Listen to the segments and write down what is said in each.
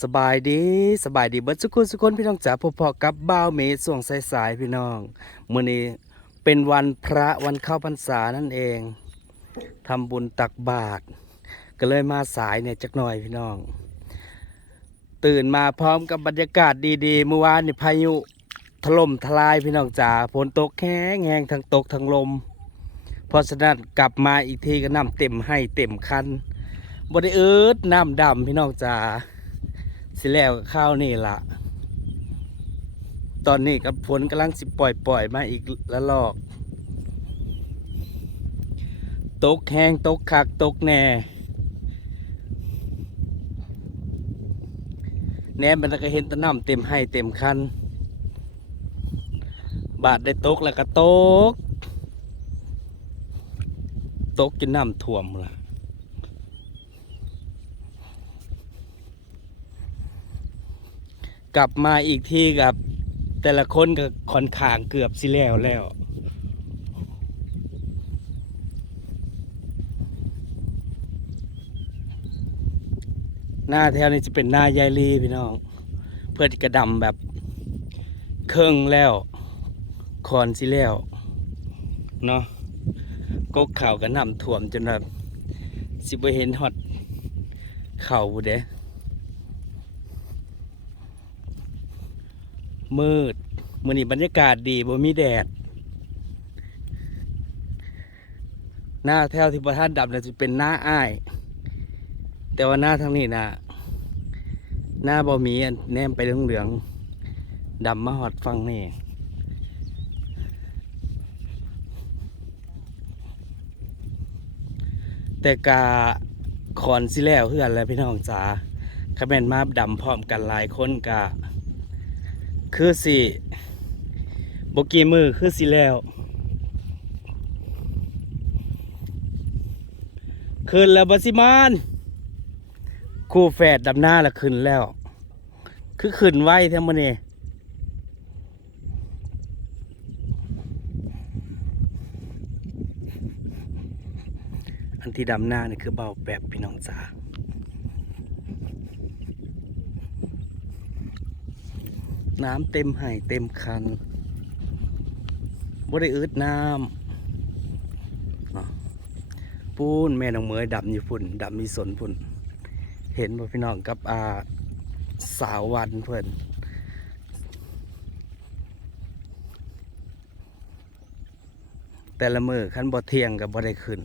สบายดีสบายดีเบิดสุกุนสุคนพี่น้องจ๋าพบพอกับบ้าวเมส่วงสายๆพี่น้องเมื้อนี้เป็นวันพระวันเข้าพรรษานั่นเองทำบุญตักบาตรก็เลยมาสายเนี่ยจักหน่อยพี่น้อง ตื่นมาพร้อมกับบรรยากาศดีๆเมื่อวานนี่พายุถล่มทลายพี่น้องจ๋าฝนตกแห้งแห้งทั้งตกทั้งลมเพราะฉะนั้นกลับมาอีกทีก็น้ำเต็มให้เต็มคันบ่ได้เอิดน้ำดำพี่น้องจ๋า สิแล้วข้าวนี่ละตอนนี้กับฝนกำลังสิปล่อยปล่อยมาอีกละลอก ตกแห้งตกคักตกแน่แหนมันก็เห็นตะน้ำเต็มให้เต็มคัน บาดได้ตกแล้วก็ตก ตกจนน้ำท่วมละ กลับมาอีกทีกับ แต่ละคนก็ค่อนข้างเกือบสิแล้วแล้วหน้าแถวนี้จะเป็นหน้ายายลีพี่น้อง เพื่อที่กระดำแบบเครื่องแล้วคอนสิแล้วเนาะกกเข่าวก็น้ำท่วมจนแบบสิบเห็นฮอดเข่าเด้ มืดมื้อนี้บรรยากาศดีบ่มีแดด หน้าแถวที่ประธานดับเนี่ยจะเป็นหน้าอ้าย แต่ว่าหน้าทางนี้นะหน้าบ่มีแนมไปเหลืองๆดำมาหอดฟังนี่แต่กาขอนสิแล้วเพื่อนแล้วพี่น้องจ๋าคาแมนมาดำพร้อมกันหลายคนกะ คือสิบกี่มือคือสิแล้ว ขึ้นแล้วบสิมานคู่แฝดดำหน้าละขึ้นแล้ว คือขึ้นไว้แท้มันนี่อันที่ดำหน้านี่คือเบาแบบพี่น้องจ๋า น้ำเต็มไห่เต็มคันบ่ได้อืดน้ำปูนแม่น้องเมยดำอยู่พุ่นดำมีสนพุ่น เห็นบ่พี่น้องกับอาสาววันเพิ่นแต่ละมือคันบ่เที่ยงกับบ่ได้ขึ้น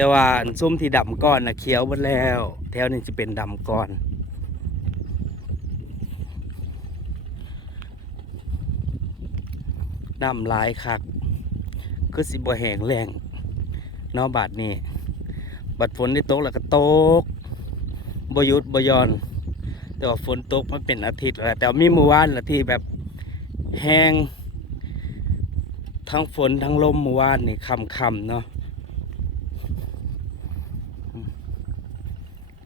แต่ว่าส้มที่ดำก้อนนะเขียวหมดแล้ว แถวนี้จะเป็นดำก้อน ดำหลายคัก คือสิบ่แห้งแรงเนอบาดนี้บัดฝนได้ตกแล้วก็ตกบยุดบยอน แต่ว่าฝนตกมาเป็นอาทิตย์แล้วแต่ว่มีเมื่อวานละที่แบบแห้งทั้งฝนทั้งลมเมื่อวานนี่คำๆเนาะ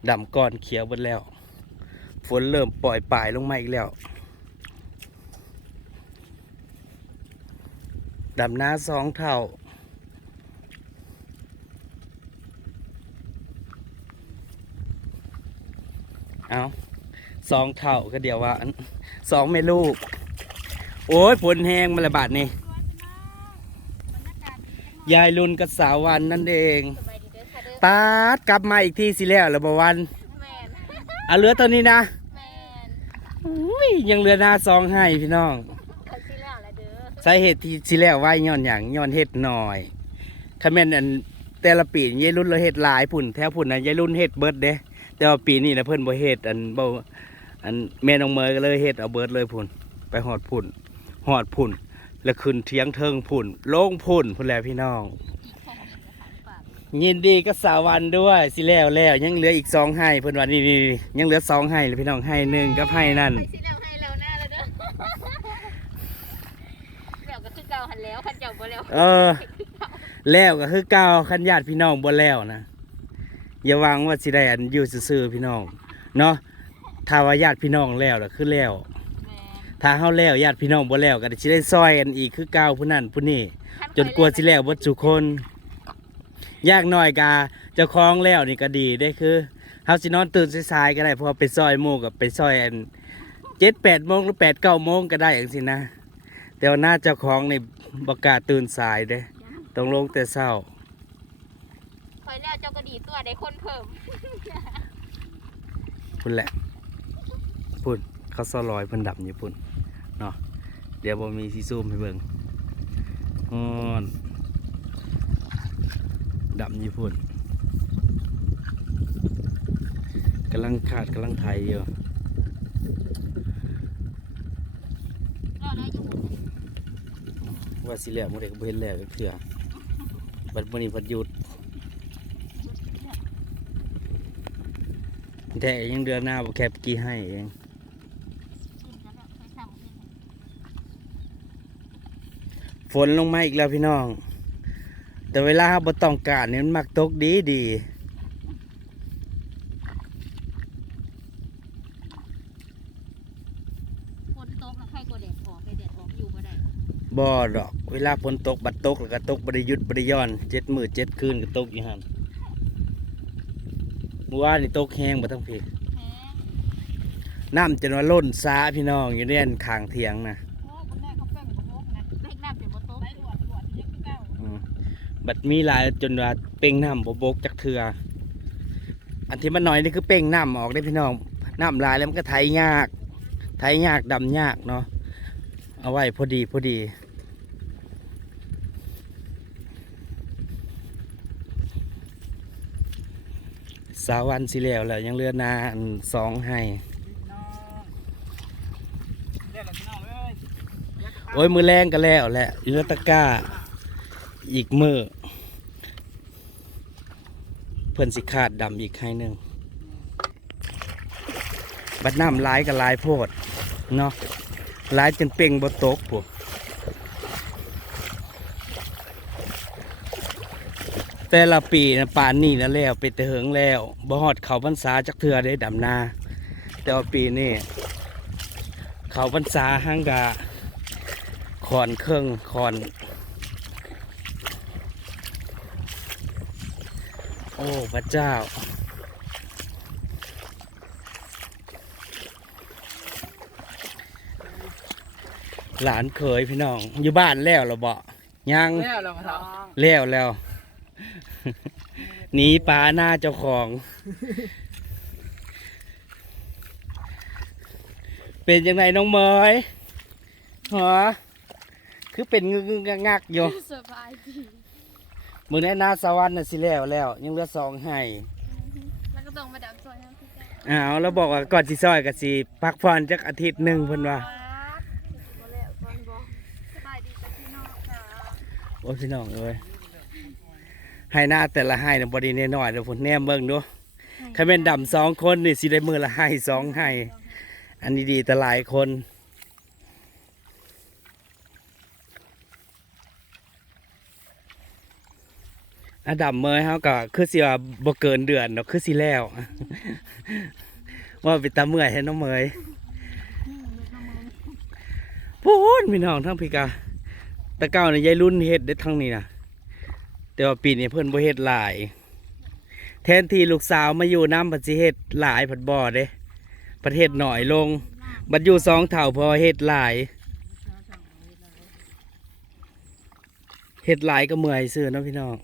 ดำก้อนเขียวหมดแล้ว ฝนเริ่มปล่อยปลายลงมาอีกแล้วดำน้าสองเท่า เอาสองเท่าก็เดี๋ยวว่าสองไม่ลูก โอ้ยฝนแห้งมาละบาดนี่ยายลุนกับสาววันนั่นเอง สบายดีเด้อค่ะเด้อตาดกลับมาอีกที่สิแล้วเหรือบ่วันแมนเอาเหลือตัวนี้นะแมนอุ้ยยังเหลือหน้าซองให้พี่น้องเขาสิแล้วละเด้อสาเหตุที่สิแล้วไว้ย้อนอย่างย้อนเฮ็ดหน่อยคาแม่นอันแต่ละปียายรุ่นเราเฮ็ดหลายพุ่นแถวพุ่นนะยายรุ่นเฮ็ดเบิดเด้แต่ว่าปีนี้นะเพิ่นบ่เฮ็ดอันบ่อันแม่น้องเมยก็เลยเฮ็ดเอาเบิดเลยพุ่นไปหอดพุ่นหอดพุ่นแล้วขึ้นเทียงเทิงพุ่นลงพุ่นพุ่นแหล้วพี่น้อง ยินดีกับสาววันด้วยสิแล้วแล้วยังเหลืออีกสองให้เพิ่นว่านี่นี่นี่ยังเหลือสองให้เลยพี่น้องให้หนึ่งกับให้นั่นสิแล้วให้แล้วหน้าละเด้อแล้วก็คือเก่าหันแล้วคันเจ้าบ่แล้วเออ แล้วก็คือเก่าคันญาติพี่น้องบ่แล้วนะอย่าหวังว่าสิได้อันอยู่ซื่อๆพี่น้องเนาะถ้าว่าญาติพี่น้องแล้วล่ะคือแล้วแมนถ้าเฮาแล้วญาติพี่น้องบ่แล้วก็สิได้ซอยกันอีกคือเก่าผู้นั้นผู้นี้จนกลัวสิแล้วเบ่ทุกคน ยากหน่อยกาเจ้าของแล้วนี่ก็ดีได้คือเฮาสินอนตื่นสายๆก็ได้เพราะว่าไปซอยหมู่กับไปซอยอัน7 8โมงหรือ8 9โมงก็ได้จังซี่นะ แต่ว่าหน้าเจ้าของนี่บ่กล้าตื่นสายเด้ต้องลงแต่เช้าคอยแล้วเจ้าก็ดีตัวได้คนเพิ่มพุ่นแหละพุ่นเขาซอลอยเพิ่นดับอยู่พุ่นเนาะเดี๋ยวบ่มีสิซูมให้เบิ่งฮอน ดับอยู่พุ่นกำลังขาดกำลังไทยอยู่รอดแล้วอยู่ว่าสิแล้วมื้อใดก็บ่เห็นแล้วก็เถื่อบัดมื้อนี้เพิ่นหยุดแต่ยังเดือนหน้าบ่แคบกี่ให้เองกินแล้วแบบเคยสั่งกินฝนลงมาอีกแล้วพี่น้อง แต่เวลาเราบ่ต้องการเนี่ยมันมักตกดีดีฝนตกแล้วใครก็แดดออกไปแดดออกอยู่บ่ได้บ่ดอก เวลาฝนตกบัดตกแล้วก็ตกบ่ได้หยุดบ่ได้หย่อนเจ็ดมื้อเจ็ดคืนก็ตกอยู่หั่นเมื่อวานนี่ตกแห้งบ่ทั้งพี่แหมน้ำจนว่าล้นสาพี่น้องอยู่เนี่ยข้างเถียงนะ บัดมีหลายจนว่าเป่งน้ำบ่บกจักเทืออันที่มันน้อยนี่คือเป่งน้ำออกได้พี่น้องน้ำหลายแล้วมันก็ไถยาก ไถยากดำยากเนาะเอาไว้พอดีพอดีสาวันสิแล้วแล้วยังเหลือหนาอันสองให้โอ้ยมือแรงก็แล้วแหละอยูนตะกร้า อีกมือเพื่อนสิขาดดำอีกให้หนึ่งบัดน้ำลายกับลายโพดเนาะลายจนเป่งบตกปุ๊แต่ละปีนะป่านนี่นะแล้วไปแต่เหิงแล้วบ่ฮอดเขาพรรษาจักเทือได้ดำนา แต่ว่าปีนี้เขาพรรษาห้างกาขอนเครื่องขอน อ้พระเจ้า หลานเคยพี่น้อง อยู่บ้านแล้วเหราบอกยังแล้วเรามาทแล้วแล้วหนีปลาหน้าเจ้าของ เป็นยังไงน้องเมยหรอคือเป็นงึกงึกงักๆอยู่ สบายดี มือในนาสวรรค์น่ะสิแล้วแล้วยังเหลือสองให้แล้วก็ต้องมาดับซอยนะพี่แจ้อ้าวแล้วบอกว่าก่อนสิซอยกับสิพักผ่อนจักอาทิตย์หนึ่งเพิ่นว่าบ่แล้วก่อนบ่สบายดีจ้ะพี่น้องจ้าโอ้ยพี่น้องเอ้ยให้หน้าแต่ละให้น่ะบ่ได้น้อยๆเด้อพุ่นแนมเบิ่งดูถ้าแม่นดำสองคนนี่สิได้มือละให้สองให้อันนี้ดีแต่หลายคน อะดำเมยเฮาก็คือสิว่าบ่เกินเดือนดอกคือสิแล้ว ว่าไปตาเมื่อยให้น้องเมยพูนพี่น้องทั้งพี่กาตะเก้าเนี่ยายรุ่นเฮ็ดได้ทั้งนี้นะแต่ว่าปีนี้เพิ่นบ่เฮ็ดหลาย แทนที่ลูกสาวมาอยู่น้ำผัดสิเฮ็ดหลายผัดบ่เด้ประเทศหน่อยลง บัดอยู่สองเท่าพอเฮ็ดหลายเฮ็ดหลายก็เมื่อยซื้อนะพี่น้อง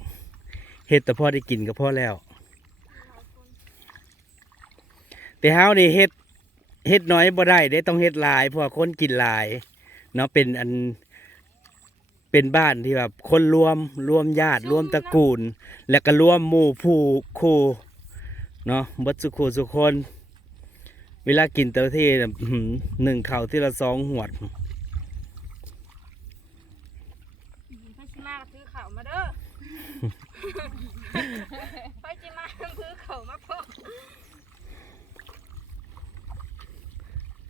เฮ็ดแต่พอได้กินก็พอแล้ว แต่เฮานี่เฮ็ดเฮ็ดน้อยบ่ได้เด้ต้องเฮ็ดหลายเพราะคนกินหลายเนาะเป็นอันเป็นบ้านที่แบบคนรวมรวมญาติรวมตระกูล แล้วก็รวมหมู่ผู้คู่เนาะบัดสุขสุคน เวลากินแต่ละที่หนึ่งเข่าที่ละสองหวดำไปชิมาซื้อข่าวมาเด้อ ไปจิมาพื้อข่ามาพ่อ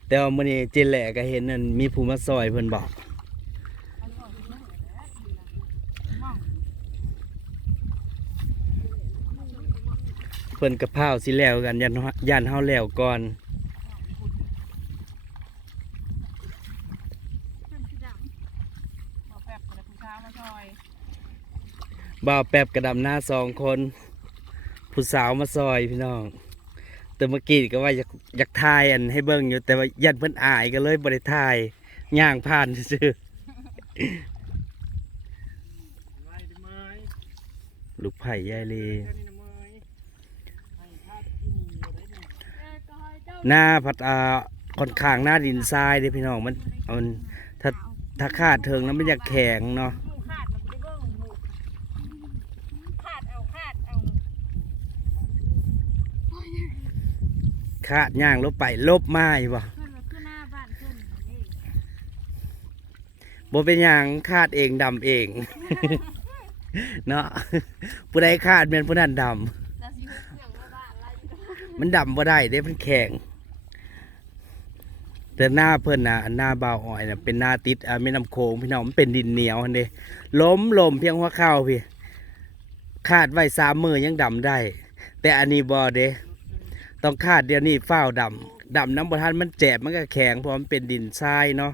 แต่ว่ามื้อนี้เจแหล่ก็เห็นนั่นมีผู้มาซอยเพิ่นบอกเพิ่นกระเพราสิแล้วกันยันยันเฮาแล้วก่อน บ่าวแป๊บกระดำหน้าสองคน ผู้สาวมาซอยพี่น้อง แต่เมื่อกี้ก็ว่าอยากอยากถ่ายอันให้เบิ่งอยู่แต่ว่ายันเพิ่นอายก็เลยบ่ได้ถ่ายย่างผ่านซื่อลูกไผ่ยายลีหน้าพัดอาค่อนข้างหน้าดินทรายเด้พี่น้องมันมันถ้าถ้าขาดเทิงแล้วมันจะแข็งเนาะ หมูขาดมันบ่ได้เบิ่งหมูขาดเอาขาดเอา ขาดย่างลบไปลบไม่บ่บ่เอบ่เป็นหยังคาดเองดำเอง เนาะผู้ใดคาดแม่นผู้นั้นดำมันดำบ่ได้เด้มันแข็งแต่หน้าเพิ่นนะหน้าเบาอ้อยน่ะเป็นหน้าติดอ่าแม่น้ำโขงพี่น้องมันเป็นดินเหนียวหั่นเด้ล้มลมเพียงหัวเข่าพี่คาดไว้สามมือยังดำได้ แต่อันนี้บ่เด้ ต้องคาดเดี๋ยวนี้ฝ้าวดำดำน้ำบ่ทันมันแจบมันก็แข็งเพราะมันเป็นดินทรายเนาะ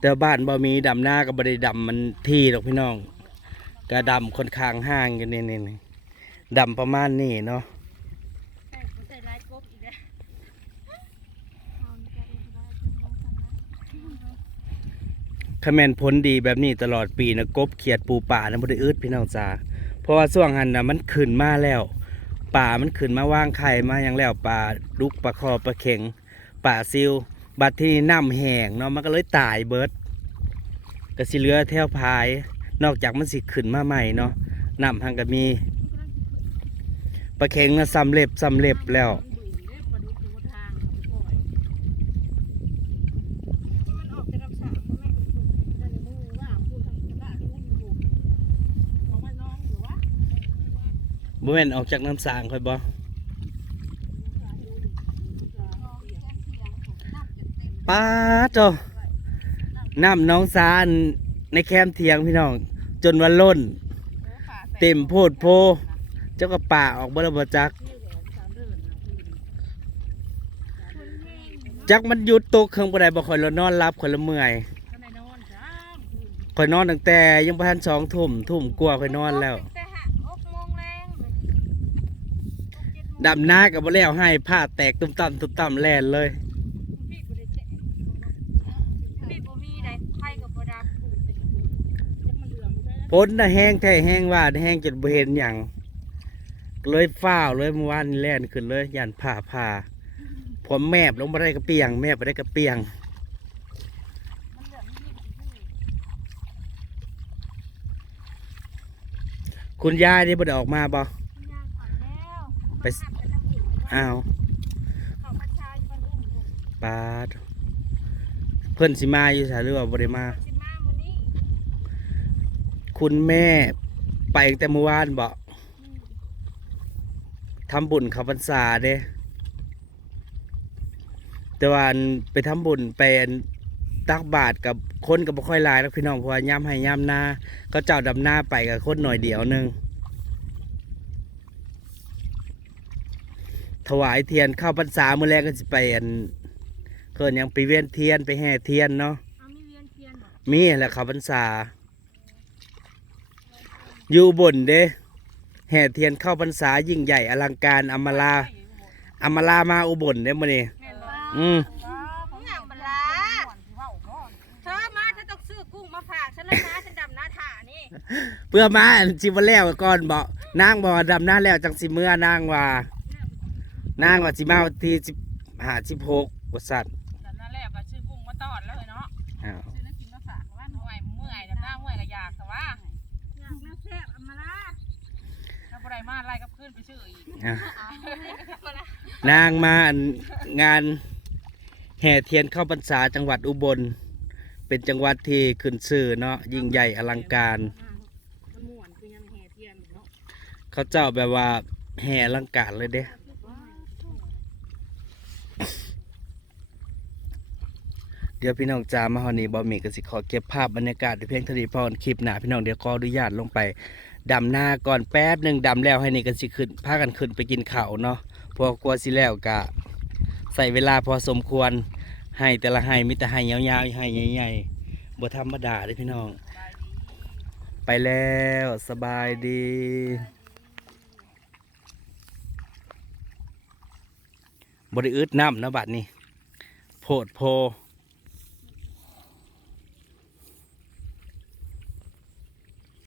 แต่บ้านบ่มีดำหน้าก็บ่ได้ดำมันที่หรอกพี่น้องก็ดำค่อนข้างห่างกันนี่นี่ดำประมาณนี้เนาะ ใส่บ่ใส่ลายกบอีกแล้ว เอานี่ก็เองได้ถึงลงกันนะ คะแนนผลดีแบบนี้ตลอดปีนะกบเขียดปูป่านะบ่ได้อึดพี่น้องจ้าเพราะว่าช่วงหันนะมันขึ้นมาแล้วป่ามันขึ้นมาว่างไข่มาอย่างแล้วป่าดุกปลาคอปลาเข็งป่าซิวบัดที่นี่น้ำแห้งเนาะมันก็เลยตายเบิดก็สิเหลือแถวพาย นอกจากมันสิขึ้นมาใหม่เนาะน้ำหังก็มีปลาเข็งนะสำเร็จสำเร็จแล้ว มันออกจากลำสางบ่แม่นนั่นมือว่าผู้ทางกระดาษที่มันอยู่ของมันน้องหรือวะ บ่แม่นออกจากน้ำสางค่อยบ่ลองเสียงเสียงผมนับจนเต็มป้าโจน้ำน้องสารในแคมป์เทียงพี่น้อง จนวันล้น เต็มโพดโพ เจ้าก็ป่าออกบ่ระบ่จัก จักมันหยุดตกเครื่องบ่ได้บ่ค่อยละนอนรับค่อยละเมื่อยค่อยนอนตั้งแต่ยังบ่ทันสองทุ่มทุ่มกว่าค่อยนอนแล้ว แต่หะหกโมงแรง ดำหน้าก็บ่แล้วให้ผ้าแตกตุ้มต่ำตุ้มต่ำแล่นเลยพ้นนะแห้งแท้แห้งว่าแห้งจนบ่เห็นหยังเลยฟ้าวเลยเมื่อวานแล่นขึ้นเลยยันผ่าผ่าผมแมบลงบ่ได้กระเปียง แมบบ่ได้กระเปียงคุณยายนี่บ่ได้ออกมาบ่ ย่างก่อนแล้ว ไปอ้าวเขามาชายมันอุ้มผมปาดเพิ่อนสิมาอยู่ซะหรือว่าบ่ได้มาสิมา คุณแม่ไปแต่เมื่อวานบ่ทำบุญข้าพรรษาเด้แต่ว่าอันไปทำบุญไปตักบาตรกับคนก็บ่ค่อยลายแล้วพี่น้องเพราะว่าย่ำให้ย่ำหน้าก็เจ้าดำหน้าไปกับคนหน่อยเดียวหนึง ถวายเทียนเข้าพรรษามื้อแรกก็สิไปอันเคินหยังไปเวียนเทียนไปแห่เทียนเนาะเอามีเวียนเทียนบ่มีแหละเขาพรรษา อยู่บนเด้แห่เทียนเข้าพรรษายิ่งใหญ่อลังการอำมาลาอำมาลามาอุบลเด้มื้อนี้แม่นบ่อืมของงามบลาเธอมาเธอต้องซื้อกุ้งมาฝากฉันแล้วนะฉันดำหน้าถ่านี่เพื่อมาอันสิบ่แล้วก่อนบ่นางบ่ดำหน้าแล้วจังสิเมื่อนางว่า นางว่าสิมาวันที่15 16ว่าซั่นแต่นั่นแหละว่าชื่อกุ้งมาตอดแล้วเนาะอ้าวชื่อนักกินมาฝากว่าหน่วยเมื่อยแต่หน้าเมื่อยก็อยากแต่ว่าอยากน้ำแซ่บเอามาลาถ้าบ่ได้มาไล่กับขึ้นไปชื่ออีกอะนางมาอันงานแห่เทียนเข้าพรรษาจังหวัดอุบล เป็นจังหวัดที่ขึ้นชื่อเนาะยิ่งใหญ่อลังการ มันม่วนคือยังแห่เทียนเนาะเขาเจ้าแบบว่าแห่อลังการเลยเด้ เดี๋ยวพี่น้องจามาฮอนีบอมีกสิขอเก็บภาพบรรยากาศเพียงท่านี้พอนคลิปหนาพี่น้องเดี๋ยวขออนุญาตลงไปดำหน้าก่อนแป๊บหนึ่งดำแล้วให้นี่กสิขึ้นพากันขึ้นไปกินเข้าเนาะพอกลัวสิแล้วกะใส่เวลาพอสมควรให้แต่ละให้มิแต่ให้ยาวๆให้ใหญ่ๆบ่ธรรมดาเลยพี่น้อง ไปแล้วสบายดีบริอึดน้ำนะบัดนี้โพดโพ